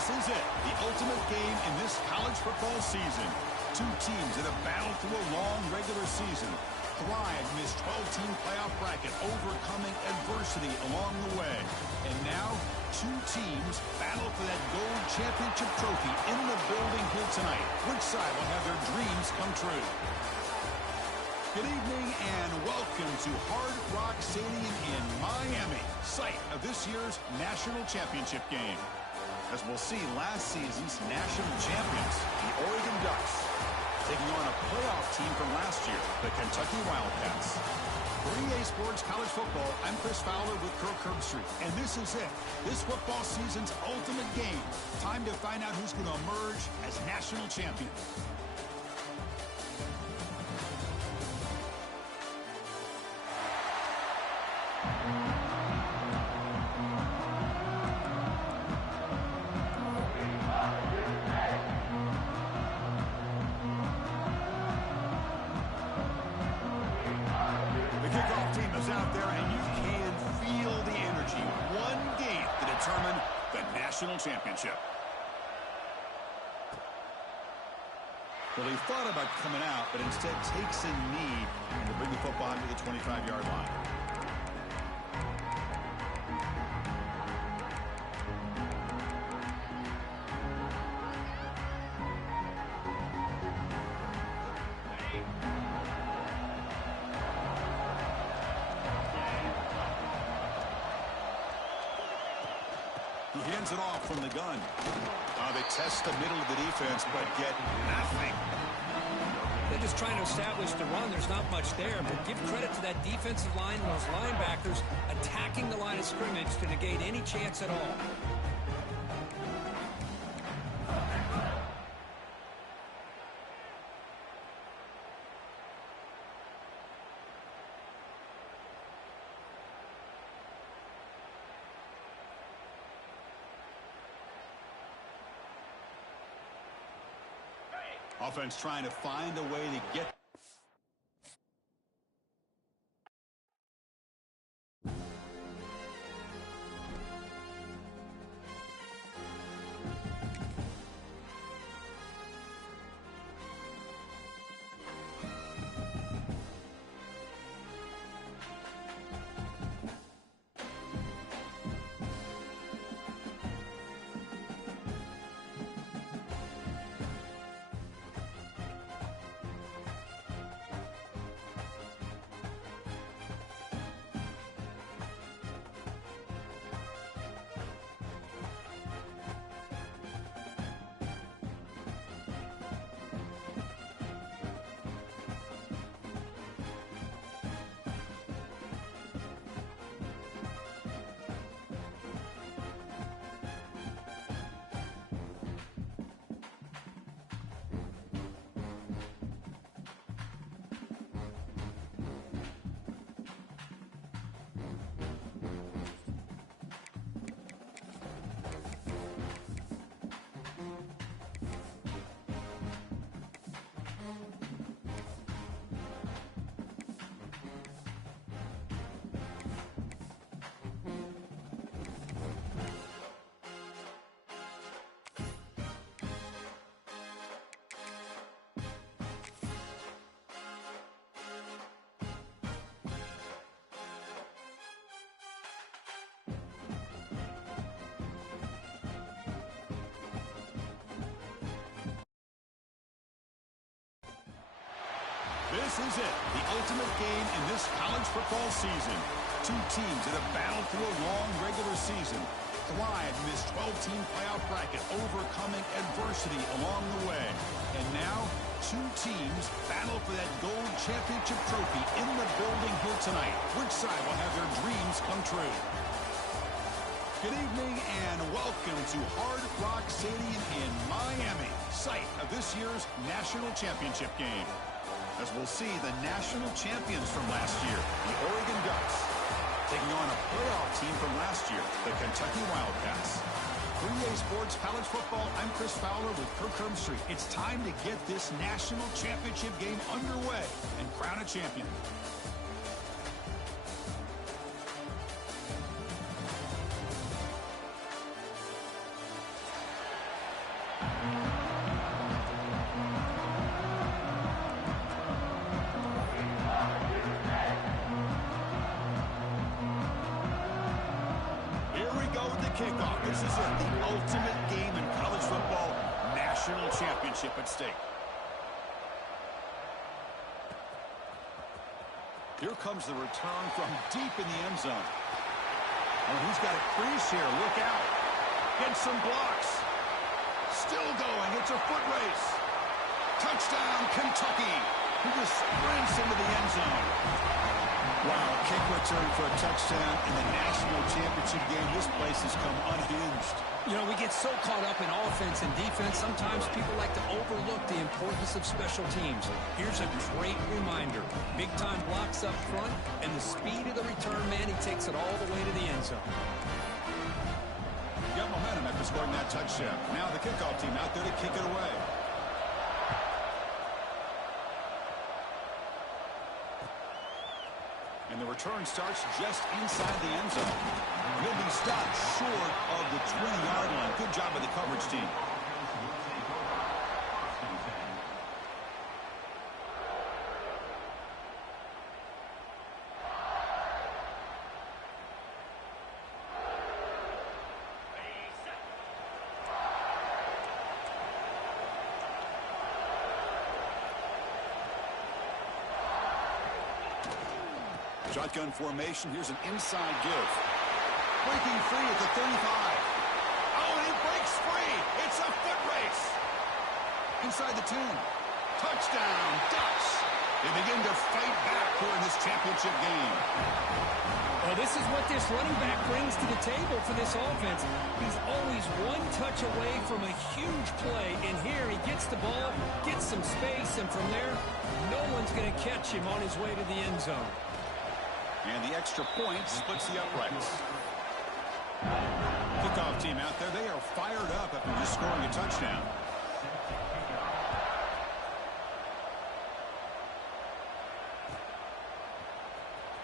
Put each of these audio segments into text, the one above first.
This is it, the ultimate game in this college football season. Two teams that have battled through a long regular season, thrived in this 12-team playoff bracket, overcoming adversity along the way. And now, two teams battle for that gold championship trophy in the building here tonight. Which side will have their dreams come true? Good evening and welcome to Hard Rock Stadium in Miami, site of this year's national championship game. As we'll see, last season's national champions, the Oregon Ducks, taking on a playoff team from last year, the Kentucky Wildcats. For EA Sports College Football, I'm Chris Fowler with Kirk Herbstreit, and this is it, this football season's ultimate game. Time to find out who's going to emerge as national champion. Out there, and you can feel the energy. One game to determine the national championship. Well, he thought about coming out, but instead takes a knee to bring the football to the 25-yard line. He hands it off from the gun. They test the middle of the defense, but get nothing. They're just trying to establish the run. There's not much there, but give credit to that defensive line and those linebackers attacking the line of scrimmage to negate any chance at all. Offense trying to find a way to get. This is it, the ultimate game in this college football season. Two teams that have battled through a long regular season, thrived in this 12-team playoff bracket, overcoming adversity along the way. And now, two teams battle for that gold championship trophy in the building here tonight. Which side will have their dreams come true? Good evening and welcome to Hard Rock Stadium in Miami, site of this year's national championship game. As we'll see, the national champions from last year, the Oregon Ducks, taking on a playoff team from last year, the Kentucky Wildcats. For EA Sports College Football, I'm Chris Fowler with Kirk Herbstreit. It's time to get this national championship game underway and crown a champion. This is it, the ultimate game in college football, national championship at stake. Here comes the return from deep in the end zone. Oh, he's got a crease here. Look out. Gets some blocks. Still going. It's a foot race. Touchdown, Kentucky. He just sprints into the end zone. Wow, kick return for a touchdown in the national championship game. This place has come unhinged. You know, we get so caught up in offense and defense, sometimes people like to overlook the importance of special teams. Here's a great reminder. Big-time blocks up front, and the speed of the return man, he takes it all the way to the end zone. Got momentum after scoring that touchdown. Now the kickoff team out there to kick it away. And the return starts just inside the end zone. He'll be stopped short of the 20-yard line. Good job by the coverage team. Shotgun formation. Here's an inside give. Breaking free at the 35. Oh, and he breaks free. It's a foot race. Inside the 10. Touchdown, Ducks. They begin to fight back here in this championship game. Well, this is what this running back brings to the table for this offense. He's always one touch away from a huge play, and here he gets the ball, gets some space, and from there, no one's going to catch him on his way to the end zone. And the extra point splits the uprights. Kickoff team out there, they are fired up after just scoring a touchdown.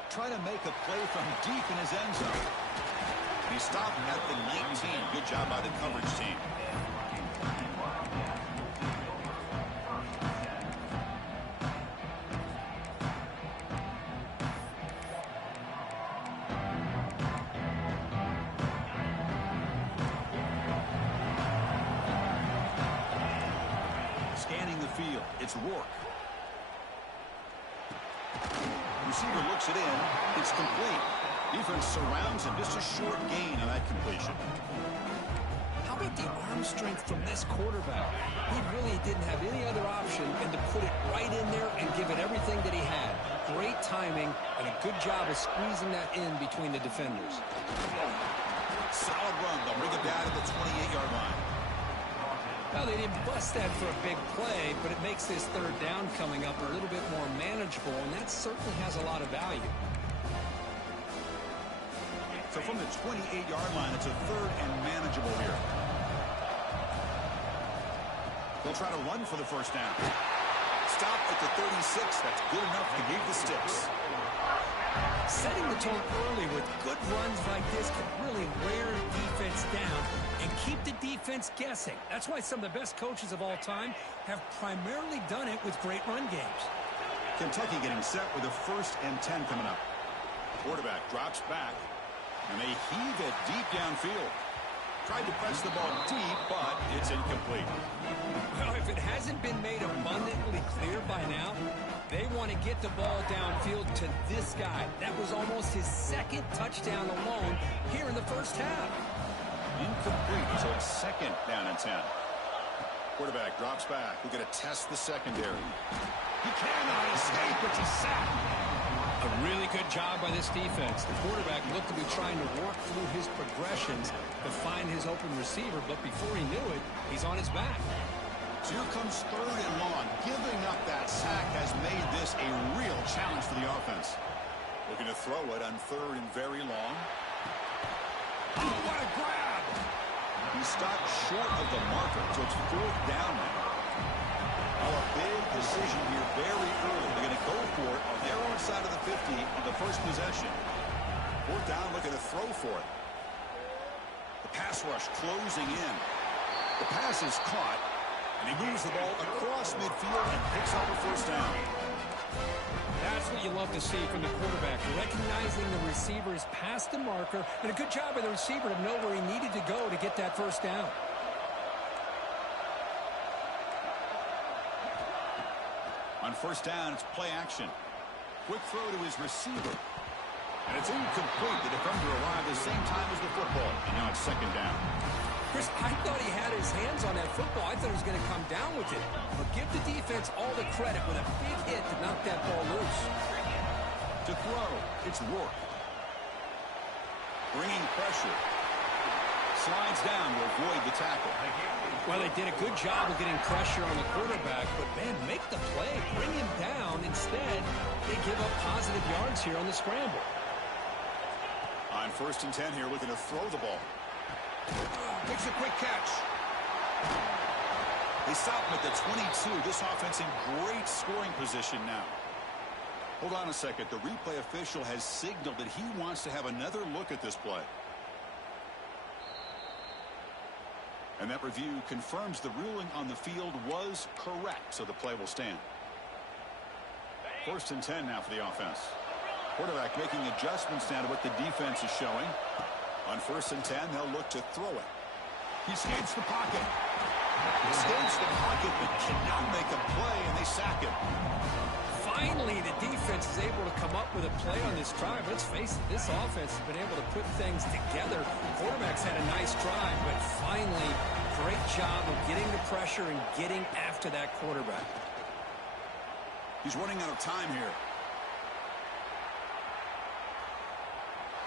Trying to make a play from deep in his end zone. He stopped at the 19. Good job by the coverage team. Scanning the field, it's Rourke. Receiver looks it in, it's complete. Defense surrounds him, just a short gain on that completion. How about the arm strength from this quarterback? He really didn't have any other option than to put it right in there and give it everything that he had. Great timing and a good job of squeezing that in between the defenders. Solid run, they'll bring it down to the 28-yard line. Well, they didn't bust that for a big play, but it makes this third down coming up a little bit more manageable, and that certainly has a lot of value. So from the 28-yard line, it's a third and manageable here. They'll try to run for the first down. Stop at the 36. That's good enough to give the sticks. Setting the tone early with good runs like this can really wear defense down and keep the defense guessing. That's why some of the best coaches of all time have primarily done it with great run games. Kentucky getting set with a 1st and 10 coming up. Quarterback drops back, and they heave it deep downfield. Tried to press the ball deep, but it's incomplete. Well, if it hasn't been made abundantly clear by now, they want to get the ball downfield to this guy. That was almost his second touchdown alone here in the first half. Incomplete, so it's 2nd down and 10. Quarterback drops back. We're going to test the secondary. He cannot escape. It's a sack. A really good job by this defense. The quarterback looked to be trying to work through his progressions to find his open receiver, but before he knew it, he's on his back. So here comes 3rd and long. Giving up that sack has made this a real challenge for the offense. Looking to throw it on 3rd and very long. Oh, what a grab! He stopped short of the marker, so it's 4th down now. Oh, a big decision here very early. They're going to go for it on their own side of the 50 on the first possession. 4th down, looking to throw for it. The pass rush closing in. The pass is caught, and he moves the ball across midfield and picks up a 1st down. That's That's what you love to see from the quarterback, recognizing the receiver is past the marker, and a good job by the receiver to know where he needed to go to get that first down. On first down, it's play action. Quick throw to his receiver. And it's incomplete. The defender arrived at the same time as the football. And now it's second down. Chris, I thought he had his hands on that football. I thought he was going to come down with it. But give the defense all the credit with a big hit to knock that ball loose. To throw, it's Rourke. Bringing pressure. Slides down to avoid the tackle. Well, they did a good job of getting pressure on the quarterback, but, man, make the play. Bring him down. Instead, they give up positive yards here on the scramble. On first and 10 here, looking to throw the ball. Makes a quick catch. They stop him at the 22. This offense in great scoring position now. Hold on a second. The replay official has signaled that he wants to have another look at this play. And that review confirms the ruling on the field was correct, so the play will stand. First and 10 now for the offense. Quarterback making adjustments now to what the defense is showing. On first and 10, they'll look to throw it. He escapes the pocket. Escapes the pocket, but cannot make a play, and they sack him. Finally, the defense is able to come up with a play on this drive. Let's face it, this offense has been able to put things together. The quarterback's had a nice drive, but finally, great job of getting the pressure and getting after that quarterback. He's running out of time here.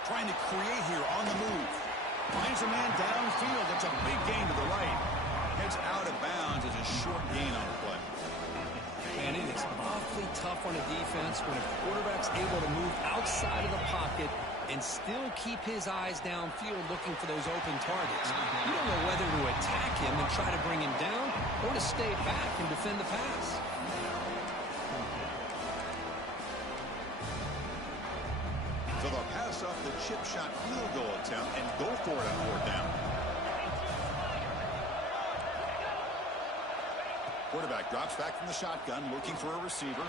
Trying to create here on the move. Finds a man downfield. That's a big gain to the right. Heads out of bounds. It's a short gain on the play. Man, it is awfully tough on a defense when a quarterback's able to move outside of the pocket and still keep his eyes downfield looking for those open targets. You don't know whether to attack him and try to bring him down or to stay back and defend the pass. So they'll pass up the chip shot field goal attempt and go for it on fourth down. Quarterback drops back from the shotgun, looking for a receiver.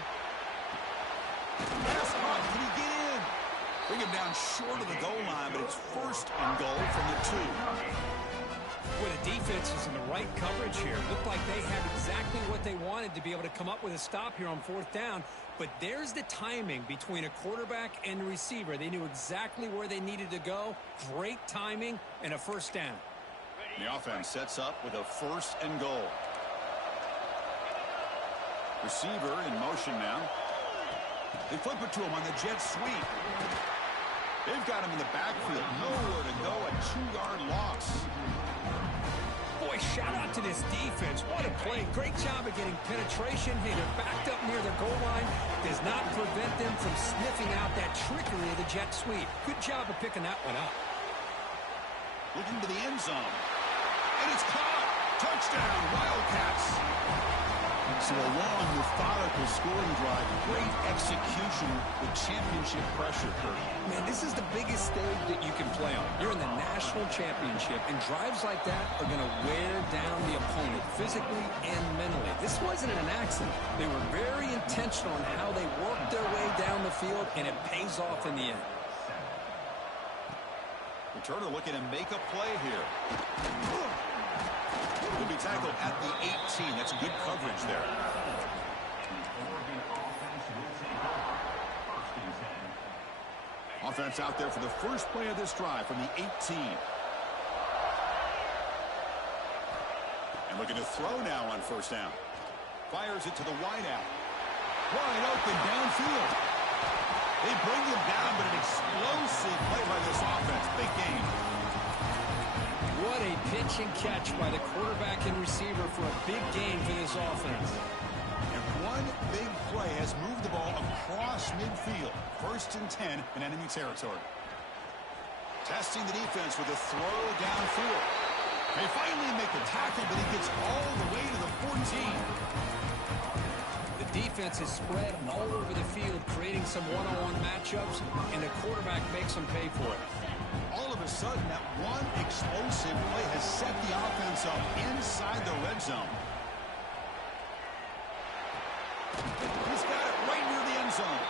Pass caught. Can he get in? Bring him down short of the goal line, but it's first and goal from the 2. Well, the defense is in the right coverage here. Looked like they had exactly what they wanted to be able to come up with a stop here on fourth down. But there's the timing between a quarterback and a receiver. They knew exactly where they needed to go. Great timing and a first down. The offense sets up with a first and goal. Receiver in motion now. They flip it to him on the jet sweep. They've got him in the backfield. Nowhere to go. A 2-yard loss. Boy, shout out to this defense. What a play. Great job of getting penetration. Hey, they're backed up near their goal line. Does not prevent them from sniffing out that trickery of the jet sweep. Good job of picking that one up. Looking to the end zone. And it's caught. Touchdown, Wildcats. So a long, methodical scoring drive. Great execution with championship pressure, Kurt. Man, this is the biggest stage that you can play on. You're in the national championship, and drives like that are going to wear down the opponent physically and mentally. This wasn't an accident. They were very intentional on how they worked their way down the field, and it pays off in the end. Returner looking to make a play here. Will be tackled at the 18. That's good coverage there. Offense out there for the first play of this drive from the 18. And looking to throw now on first down. Fires it to the wideout. Wide open downfield. They bring him down, but an explosive play by this offense. Big game. What a pitch and catch by the quarterback and receiver for a big gain for this offense. And one big play has moved the ball across midfield. First and 10 in enemy territory. Testing the defense with a throw downfield. They finally make the tackle, but he gets all the way to the 14. The defense is spread all over the field, creating some one-on-one matchups, and the quarterback makes them pay for it. All of a sudden, that one explosive play has set the offense up inside the red zone. He's got it right near the end zone.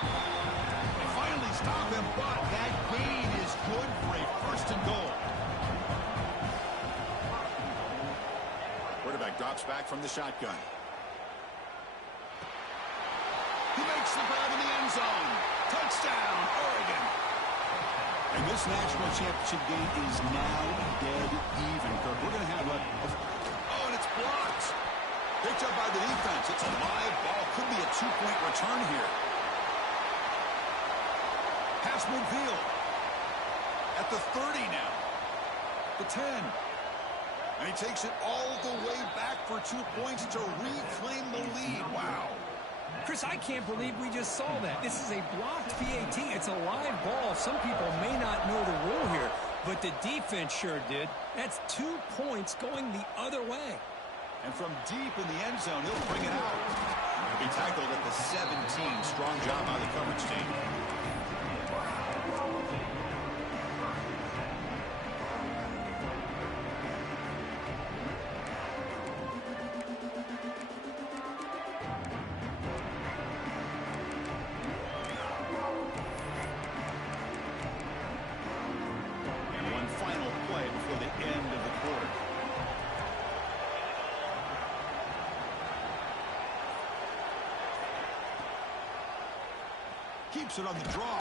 Drops back from the shotgun. He makes the grab in the end zone. Touchdown, Oregon. And this national championship game is now dead even, Kirk. We're going to have oh, and it's blocked. Picked up by the defense. It's a live ball. Could be a two-point return here. Pass midfield. At the 30 now. The 10. And he takes it all the way back for 2 points to reclaim the lead. Wow. Chris, I can't believe we just saw that. This is a blocked PAT. It's a live ball. Some people may not know the rule here, but the defense sure did. That's 2 points going the other way. And from deep in the end zone, he'll bring it out. He'll be tackled at the 17. Strong job by the coverage team. Keeps it on the draw.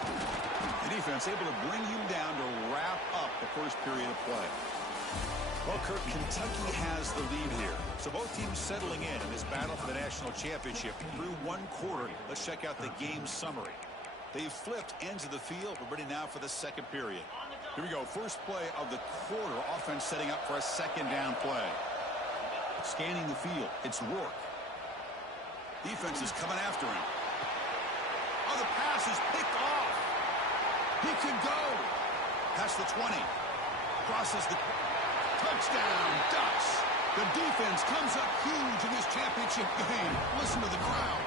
The defense able to bring him down to wrap up the first period of play. Well, Kirk, Kentucky has the lead here. So both teams settling in this battle for the national championship through one quarter. Let's check out the game summary. They've flipped ends of the field. We're ready now for the second period. Here we go. First play of the quarter. Offense setting up for a second down play. Scanning the field. It's Rourke. Defense is coming after him. Oh, the pass is picked off. He can go. Past the 20. Crosses the touchdown. Ducks. The defense comes up huge in this championship game. Listen to the crowd.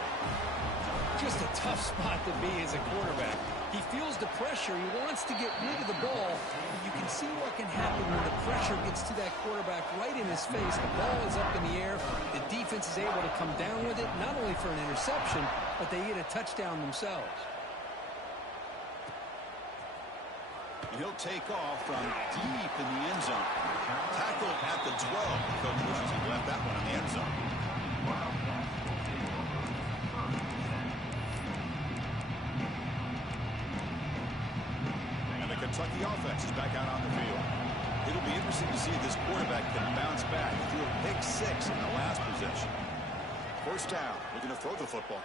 Just a tough spot to be as a quarterback. He feels the pressure. He wants to get rid of the ball. But you can see what can happen when the pressure gets to that quarterback right in his face. The ball is up in the air. The defense is able to come down with it, not only for an interception, but they get a touchdown themselves. And he'll take off from deep in the end zone. Tackled at the 12. The coach wishes he left that one in the end zone. And the Kentucky offense is back out on the field. It'll be interesting to see if this quarterback can bounce back. He threw a pick 6 in the last possession. First down. Looking to throw the football.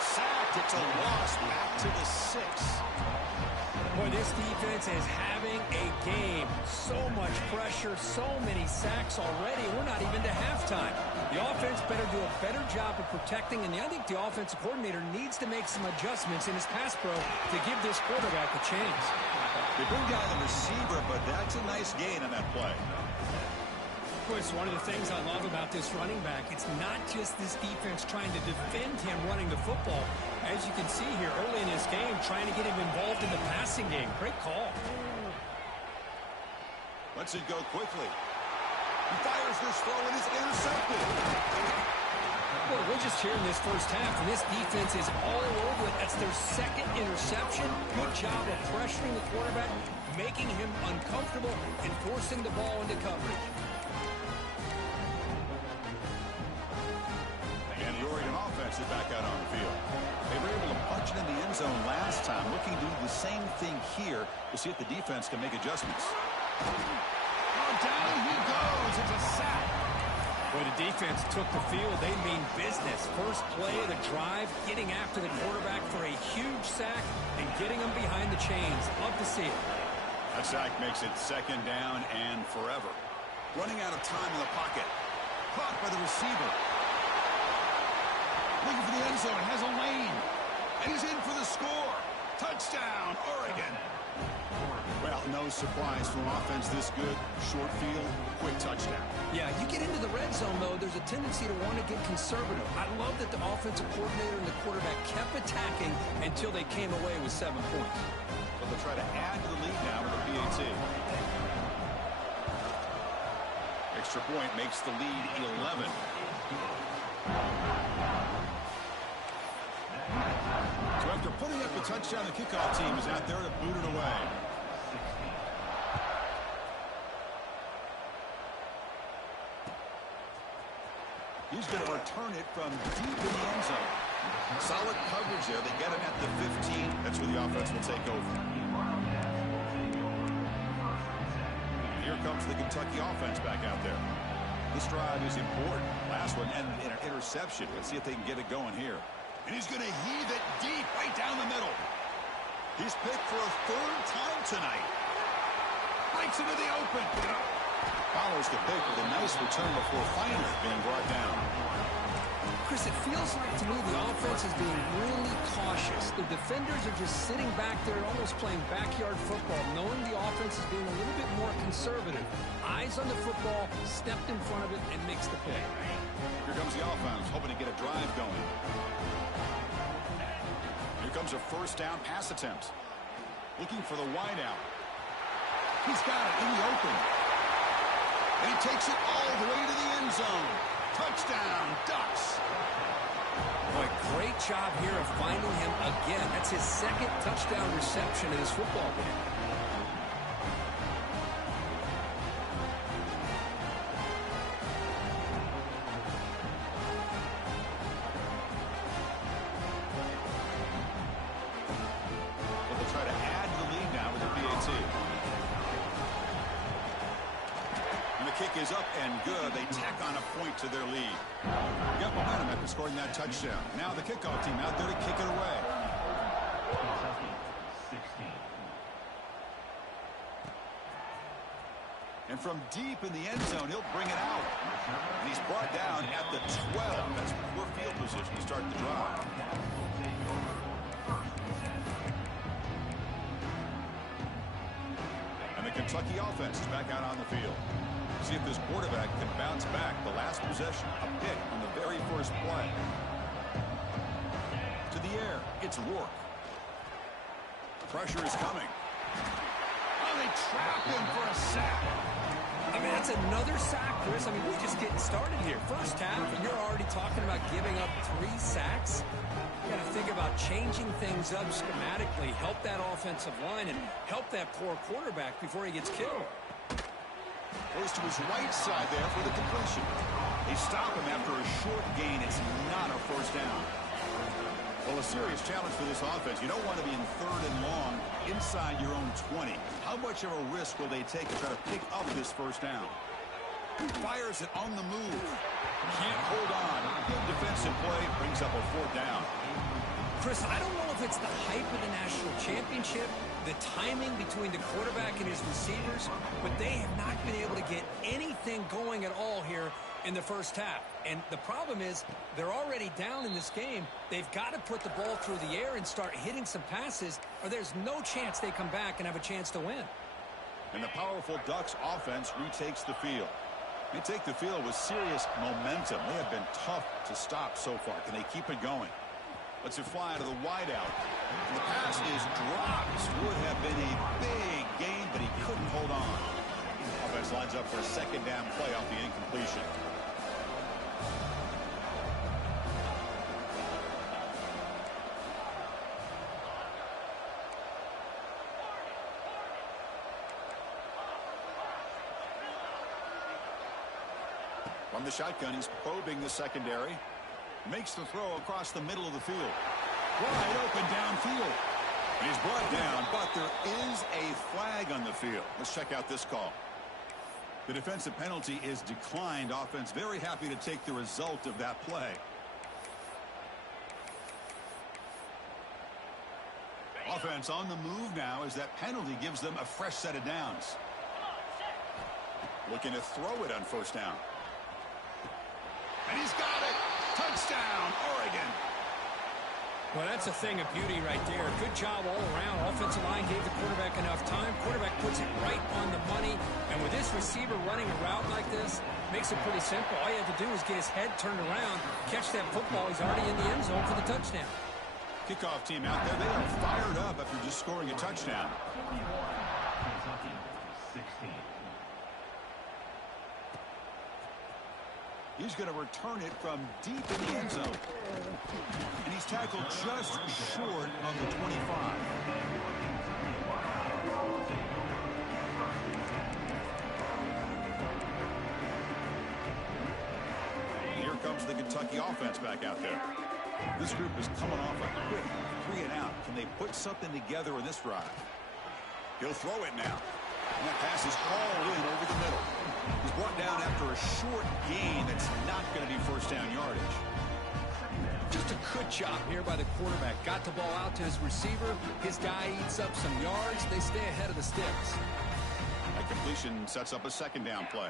Sacked. It's a loss. Back to the 6. Boy, this defense is having a game. So much pressure, so many sacks already. We're not even to halftime. The offense better do a better job of protecting, and I think the offensive coordinator needs to make some adjustments in his pass pro to give this quarterback a chance. They bring down the receiver, but that's a nice gain on that play. Boy, it's one of the things I love about this running back. It's not just this defense trying to defend him running the football. As you can see here early in this game, trying to get him involved in the passing game. Great call. Lets it go quickly. He fires this throw and it's intercepted. Boy, we're just here in this first half, and this defense is all over it. That's their second interception. Good job of pressuring the quarterback, making him uncomfortable, and forcing the ball into coverage. And the Oregon offense is back out on the field. They were able to punch it in the end zone last time. Looking to do the same thing here. We'll see if the defense can make adjustments. Oh, down he goes. It's a sack. Boy, the defense took the field. They mean business. First play of the drive, getting after the quarterback for a huge sack and getting him behind the chains. Love to see it. That sack makes it second down and forever. Running out of time in the pocket. Caught by the receiver. Looking for the end zone. Has a lane. And he's in for the score. Touchdown, Oregon. Well, no surprise from offense this good. Short field, quick touchdown. Yeah, you get into the red zone, though, there's a tendency to want to get conservative. I love that the offensive coordinator and the quarterback kept attacking until they came away with 7 points. So they'll try to add to the lead now with a PAT. Extra point makes the lead 11. So after putting up the touchdown, the kickoff team is out there to boot it away. He's going to return it from deep in the end zone. Solid coverage there. They get him at the 15. That's where the offense will take over. Here comes the Kentucky offense back out there. This drive is important. Last one ended in an interception. Let's see if they can get it going here. And he's going to heave it deep right down the middle. He's picked for a third time tonight. Breaks into the open. Follows the pick with a nice return before finally being brought down. Chris, it feels like to me the offense is being really cautious. The defenders are just sitting back there almost playing backyard football, knowing the offense is being a little bit more conservative. Eyes on the football, stepped in front of it, and makes the play. Here comes the offense, hoping to get a drive going. Here comes a first down pass attempt. Looking for the wideout. He's got it in the open. And he takes it all the way to the end zone. Touchdown, Ducks. Boy, great job here of finding him again. That's his second touchdown reception in this football game. But they'll try to add to the lead now with a PAT. And the kick is up and good. They tack on a point to their lead. Got momentum after scoring that touchdown. Now the kickoff team out there to kick it away. And from deep in the end zone, he'll bring it out. And he's brought down at the 12. That's poor field position to start the drive. And the Kentucky offense is back out on the field. See if this quarterback can bounce back. The last possession, a pick on the very first play. To the air, it's Rourke. Pressure is coming. Oh, they trap him for a sack. I mean, that's another sack, Chris. I mean, we're just getting started here. First half, and you're already talking about giving up 3 sacks. You got to think about changing things up schematically, help that offensive line, and help that poor quarterback before he gets killed. Goes to his right side there for the completion. They stop him after a short gain. It's not a first down. Well, a serious challenge for this offense. You don't want to be in third and long inside your own 20. How much of a risk will they take to try to pick up this first down? Fires it on the move. Can't hold on. Good defensive play. Brings up a fourth down. Chris, I don't know if it's the hype of the national championship, the timing between the quarterback and his receivers, but they have not been able to get anything going at all here in the first half. And the problem is they're already down in this game. They've got to put the ball through the air and start hitting some passes, or there's no chance they come back and have a chance to win. And the powerful Ducks offense retakes the field. They take the field with serious momentum. They have been tough to stop so far. Can they keep it going? Lets it fly to the wideout. And the pass is dropped. Would have been a big gain, but he couldn't hold on. Offense lines up for a second down play off the incompletion. From the shotgun, he's probing the secondary. Makes the throw across the middle of the field. Wide open downfield. And he's brought down, but there is a flag on the field. Let's check out this call. The defensive penalty is declined. Offense very happy to take the result of that play. Offense on the move now as that penalty gives them a fresh set of downs. Looking to throw it on first down. And he's got it. Touchdown, Oregon. Well, that's a thing of beauty right there. Good job all around. Offensive line gave the quarterback enough time. Quarterback puts it right on the money. And with this receiver running a route like this, makes it pretty simple. All you have to do is get his head turned around, catch that football. He's already in the end zone for the touchdown. Kickoff team out there. They are fired up after just scoring a touchdown. He's going to return it from deep in the end zone. And he's tackled just short of the 25. Here comes the the Kentucky offense back out there. This group is coming off a quick 3-and-out. Can they put something together in this drive? He'll throw it now. And that pass is hauled in over the middle. He's brought down after a short gain that's not going to be first down yardage. Just a good job here by the quarterback. Got the ball out to his receiver. His guy eats up some yards. They stay ahead of the sticks. That completion sets up a second down play.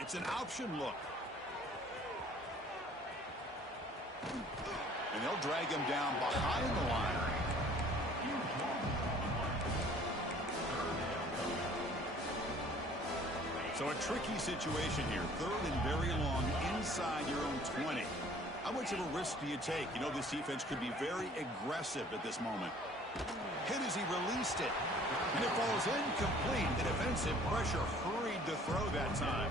It's an option look. And they'll drag him down behind the line. So a tricky situation here. Third and very long inside your own 20. How much of a risk do you take? You know, this defense could be very aggressive at this moment. Hit as he released it. And it falls incomplete. The defensive pressure hurried to throw that time.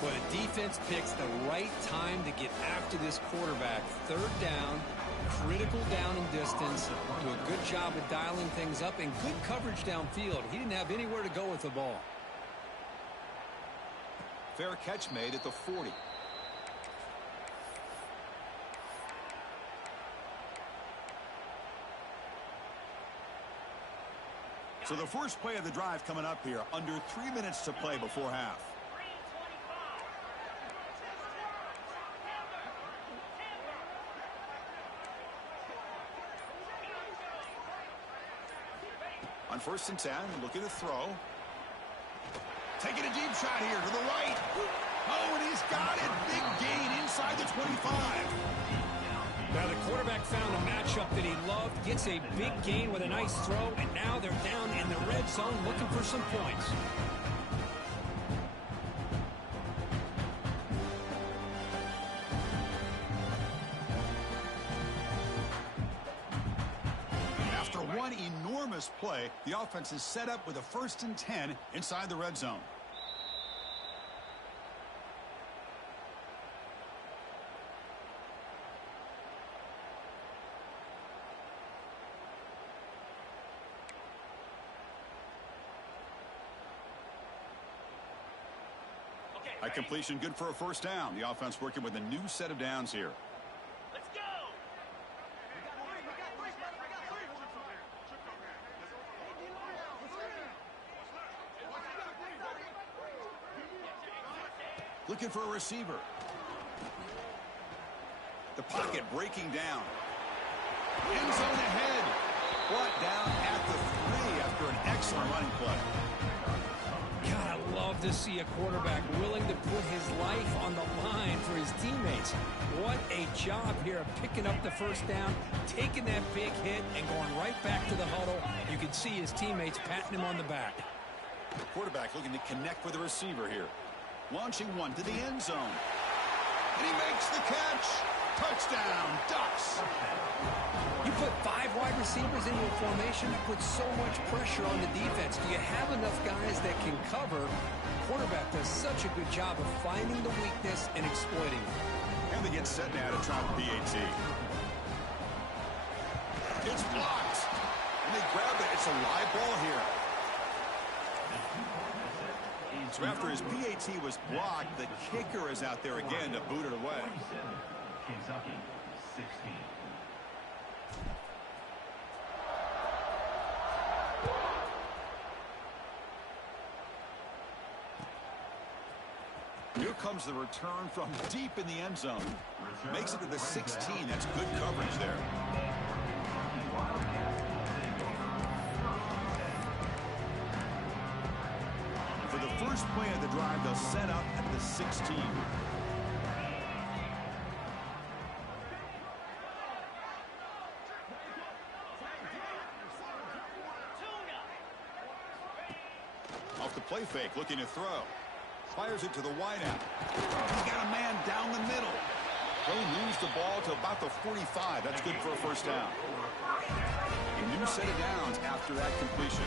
But the defense picks the right time to get after this quarterback. Third down, critical down and distance. Do a good job of dialing things up and good coverage downfield. He didn't have anywhere to go with the ball. Fair catch made at the 40. So the first play of the drive coming up here. Under 3 minutes to play before half. On 1st and 10, looking to throw. Taking a deep shot here to the right. Oh, and he's got it. Big gain inside the 25. Now the quarterback found a matchup that he loved, gets a big gain with a nice throw, and now they're down in the red zone looking for some points. After one enormous play, the offense is set up with a 1st and 10 inside the red zone. That completion good for a first down. The offense working with a new set of downs here. Let's go. Looking for a receiver. The pocket breaking down. End zone ahead. Brought down at the 3 after an excellent running play. God, I love to see a quarterback willing to put his life on the line for his teammates. What a job here of picking up the first down, taking that big hit, and going right back to the huddle. You can see his teammates patting him on the back. The quarterback looking to connect with the receiver here. Launching one to the end zone. And he makes the catch. Touchdown, Ducks. You put 5 wide receivers into a formation, that puts so much pressure on the defense. Do you have enough guys that can cover? Quarterback does such a good job of finding the weakness and exploiting it. And they get set now to try the PAT. It's blocked. And they grab it. It's a live ball here. So after his PAT was blocked, the kicker is out there again to boot it away. Kentucky, 16. Here comes the return from deep in the end zone. Makes it to the 16. That's good coverage there. For the first play of the drive, they'll set up at the 16. Off the play fake, looking to throw. Fires it to the wideout. He's got a man down the middle. They lose the ball to about the 45. That's good for a first down. A new set of downs after that completion.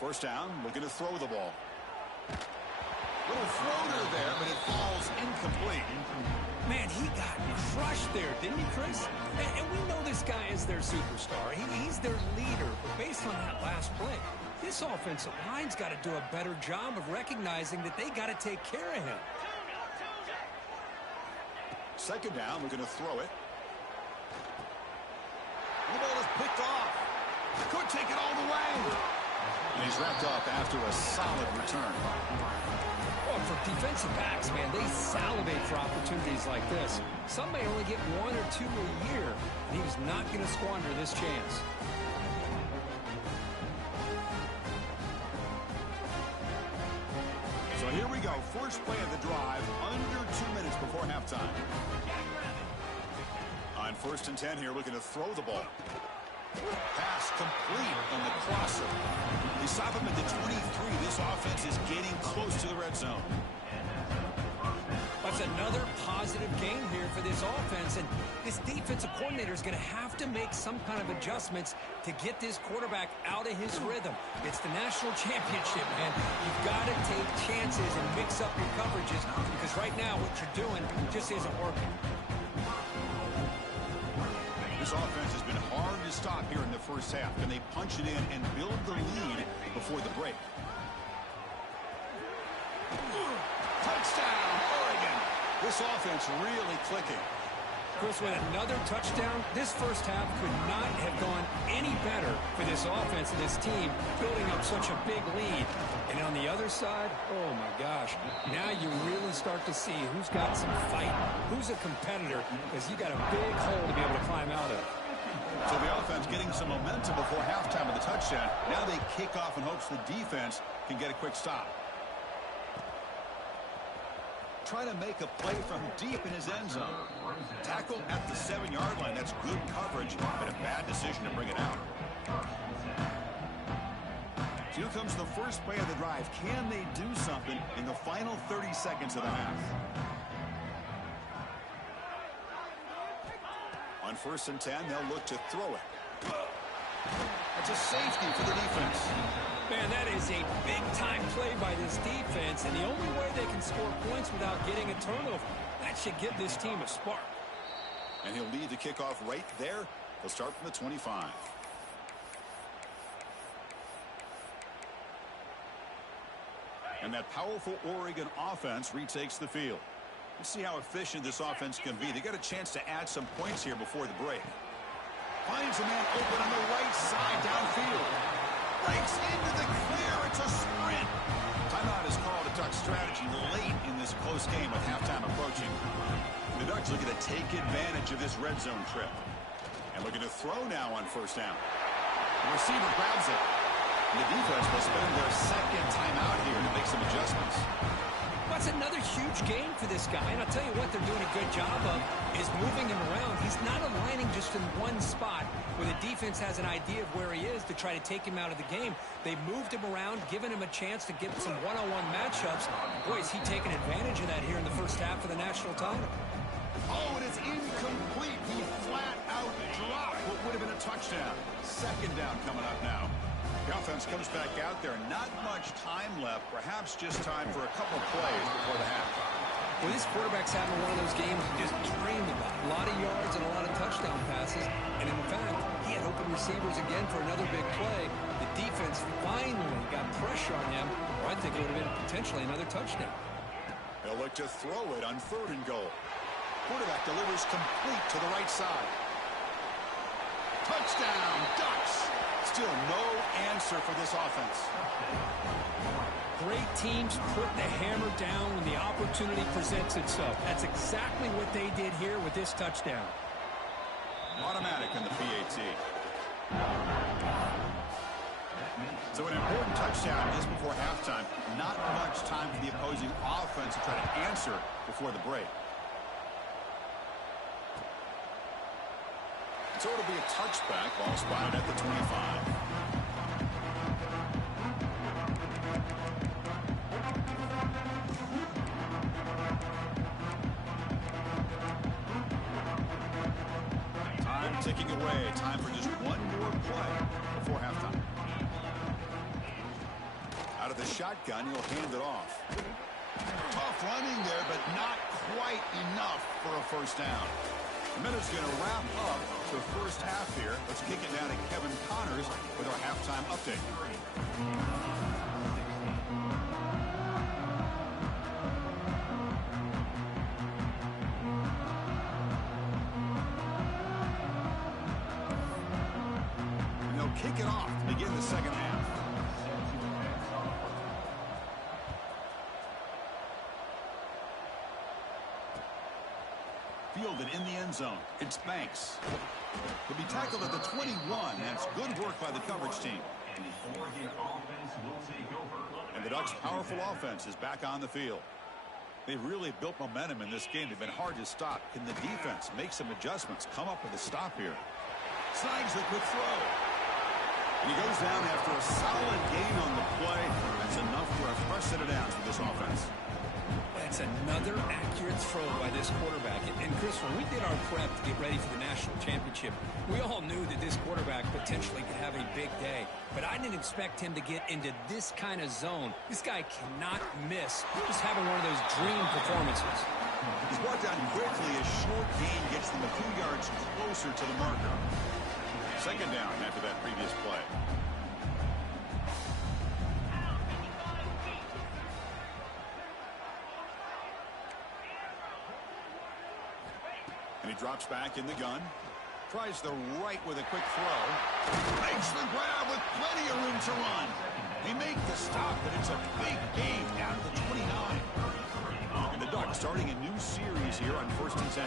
First down, looking to throw the ball. Little floater there, but it falls incomplete. Man, he got crushed there, didn't he, Chris? And we know this guy is their superstar. He's their leader. But based on that last play, this offensive line's got to do a better job of recognizing that they got to take care of him. Second down, we're going to throw it. The ball is picked off. Could take it all the way. And he's wrapped up after a solid return. Well, for defensive backs, man, they salivate for opportunities like this. Some may only get 1 or 2 a year, and he's not going to squander this chance. So here we go. First play of the drive, under 2 minutes before halftime. On 1st and 10 here, looking to throw the ball. Pass complete on the crosser. They stop him at the 23. This offense is getting close to the red zone. That's another positive game here for this offense, and this defensive coordinator is going to have to make some kind of adjustments to get this quarterback out of his rhythm. It's the national championship, man. You've got to take chances and mix up your coverages, because right now what you're doing just isn't working. This offense has been hard to stop here in the first half. Can they punch it in and build the lead before the break? Touchdown, Oregon! This offense really clicking. Chris, with another touchdown, this first half could not have gone any better for this offense and this team, building up such a big lead. And on the other side, oh my gosh, now you really start to see who's got some fight, who's a competitor, because you got a big hole to be able to climb out of. So the offense getting some momentum before halftime of the touchdown. Now they kick off in hopes the defense can get a quick stop. Trying to make a play from deep in his end zone. Tackle at the 7-yard line. That's good coverage, but a bad decision to bring it out. So here comes the first play of the drive. Can they do something in the final 30 seconds of the half? On 1st and 10, they'll look to throw it. That's a safety for the defense. Man, that is a big-time play by this defense, and the only way they can score points without getting a turnover. That should give this team a spark. And he'll lead the kickoff right there. He'll start from the 25. And that powerful Oregon offense retakes the field. Let's see how efficient this offense can be. They got a chance to add some points here before the break. Finds a man open on the right side downfield. Breaks into the clear. It's a sprint. Timeout is called to Duck strategy late in this close game with halftime approaching. The Ducks looking to take advantage of this red zone trip. And looking to throw now on 1st down. The receiver grabs it. And the defense will spend their second timeout here to make some adjustments. That's another huge game for this guy, and I'll tell you what they're doing a good job of is moving him around. He's not aligning just in one spot where the defense has an idea of where he is to try to take him out of the game. They moved him around, giving him a chance to get some one-on-one matchups. Boy, is he taking advantage of that here in the first half of the national title. Oh, and it's incomplete. He flat out dropped what would have been a touchdown. Second down coming up now. The offense comes back out there. Not much time left. Perhaps just time for a couple plays before the half. Well, this quarterback's having one of those games you just dreamed about. A lot of yards and a lot of touchdown passes. And in fact, he had open receivers again for another big play. The defense finally got pressure on him. Or I think it would have been potentially another touchdown. They'll look to throw it on 3rd and goal. Quarterback delivers complete to the right side. Touchdown, Ducks! Still no answer for this offense. Great teams put the hammer down when the opportunity presents itself. That's exactly what they did here with this touchdown. Automatic in the PAT. So an important touchdown just before halftime. Not much time for the opposing offense to try to answer before the break. So it'll be a touchback, ball spotted at the 25. Time ticking away. Time for just one more play before halftime. Out of the shotgun, he'll hand it off. Tough running there, but not quite enough for a 1st down. The minute's going to wrap up the first half here. Let's kick it now to Kevin Connors with our halftime update. And they'll kick it off to begin the second half. Fielded in the end zone. It's Banks. He'll be tackled at the 21. That's good work by the coverage team. And the Ducks' powerful offense is back on the field. They've really built momentum in this game. They've been hard to stop. Can the defense make some adjustments? Come up with a stop here. Snags the quick throw. And he goes down after a solid gain on the play. That's enough for a fresh set of downs for this offense. That's another accurate throw by this quarterback. And Chris, when we did our prep to get ready for the national championship, we all knew that this quarterback potentially could have a big day. But I didn't expect him to get into this kind of zone. This guy cannot miss. Just having one of those dream performances. He's brought down quickly. A short gain gets them a few yards closer to the marker. Second down after that previous play. And he drops back in the gun. Tries the right with a quick throw. Makes the grab with plenty of room to run. They make the stop, but it's a big gain down to the 29. And the Ducks starting a new series here on 1st and 10.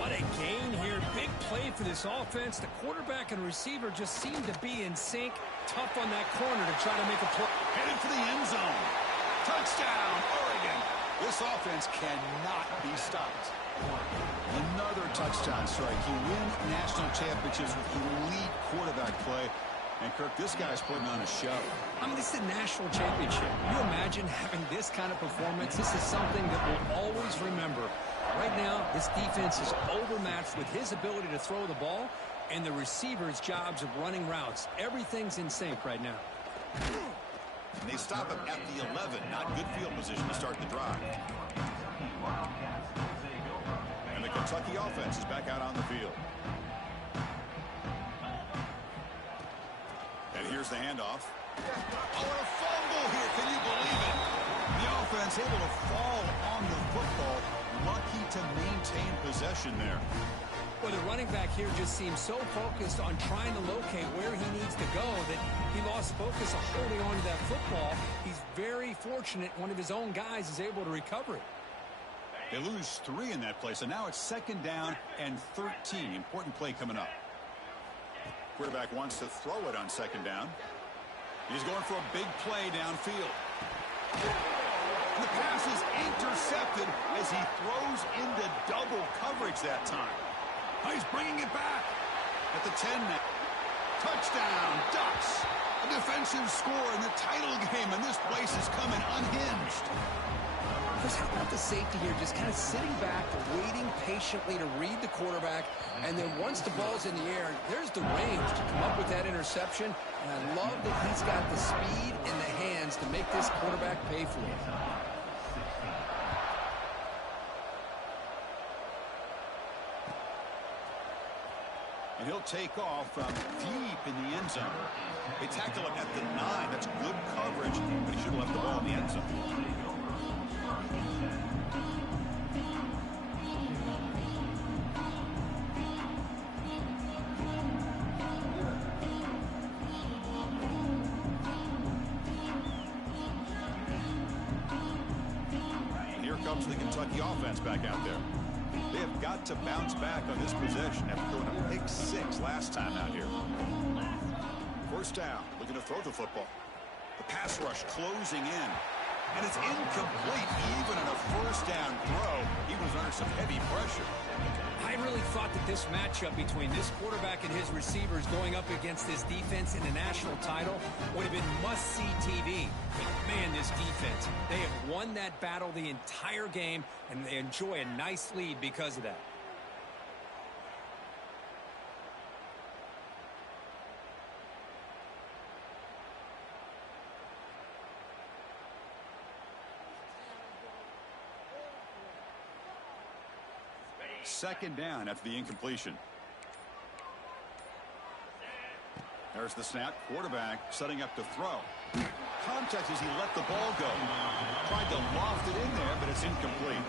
What a gain here. Big play for this offense. The quarterback and receiver just seem to be in sync. Tough on that corner to try to make a play. Headed for the end zone. Touchdown, Oregon. This offense cannot be stopped. Another touchdown strike. You win national championships with elite quarterback play. And, Kirk, this guy's putting on a show. I mean, this is a national championship. You imagine having this kind of performance? This is something that we'll always remember. Right now, this defense is overmatched with his ability to throw the ball and the receiver's jobs of running routes. Everything's in sync right now. And they stop him at the 11. Not good field position to start the drive. And the Kentucky offense is back out on the field. And here's the handoff. Oh, and a fumble here. Can you believe it? The offense able to fall on the football. Lucky to maintain possession there. Well, the running back here just seems so focused on trying to locate where he needs to go that he lost focus of holding on to that football. He's very fortunate one of his own guys is able to recover it. They lose 3 in that play, so now it's 2nd down and 13. Important play coming up. Quarterback wants to throw it on 2nd down. He's going for a big play downfield. The pass is intercepted as he throws into double coverage that time. He's bringing it back at the 10 now. Touchdown, Ducks. A defensive score in the title game, and this place is coming unhinged. Chris, how about the safety here just kind of sitting back, waiting patiently to read the quarterback, and then once the ball's in the air, there's the range to come up with that interception, and I love that he's got the speed and the hands to make this quarterback pay for it. And he'll take off from deep in the end zone. They tackle him at the 9. That's good coverage, but he should have left the ball in the end zone. And here comes the Kentucky offense back out there. They have got to bounce back on this possession after throwing a pick 6 last time out here. 1st down, looking to throw the football. The pass rush closing in. And it's incomplete. Even on a 1st down throw, he was under some heavy pressure. I really thought that this matchup between this quarterback and his receivers going up against this defense in the national title would have been must-see TV. But man, this defense, they have won that battle the entire game, and they enjoy a nice lead because of that. Second down after the incompletion. There's the snap. Quarterback setting up to throw. Context as he let the ball go. Tried to loft it in there, but it's incomplete.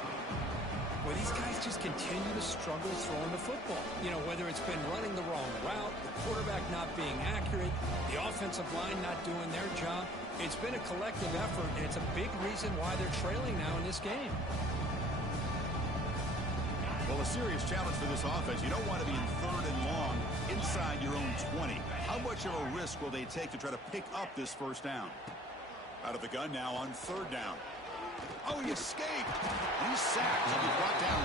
Well, these guys just continue to struggle throwing the football. You know, whether it's been running the wrong route, the quarterback not being accurate, the offensive line not doing their job. It's been a collective effort, and it's a big reason why they're trailing now in this game. Well, a serious challenge for this offense. You don't want to be in 3rd and long inside your own 20. How much of a risk will they take to try to pick up this first down? Out of the gun now on 3rd down. Oh, he escaped. He's sacked. He's brought down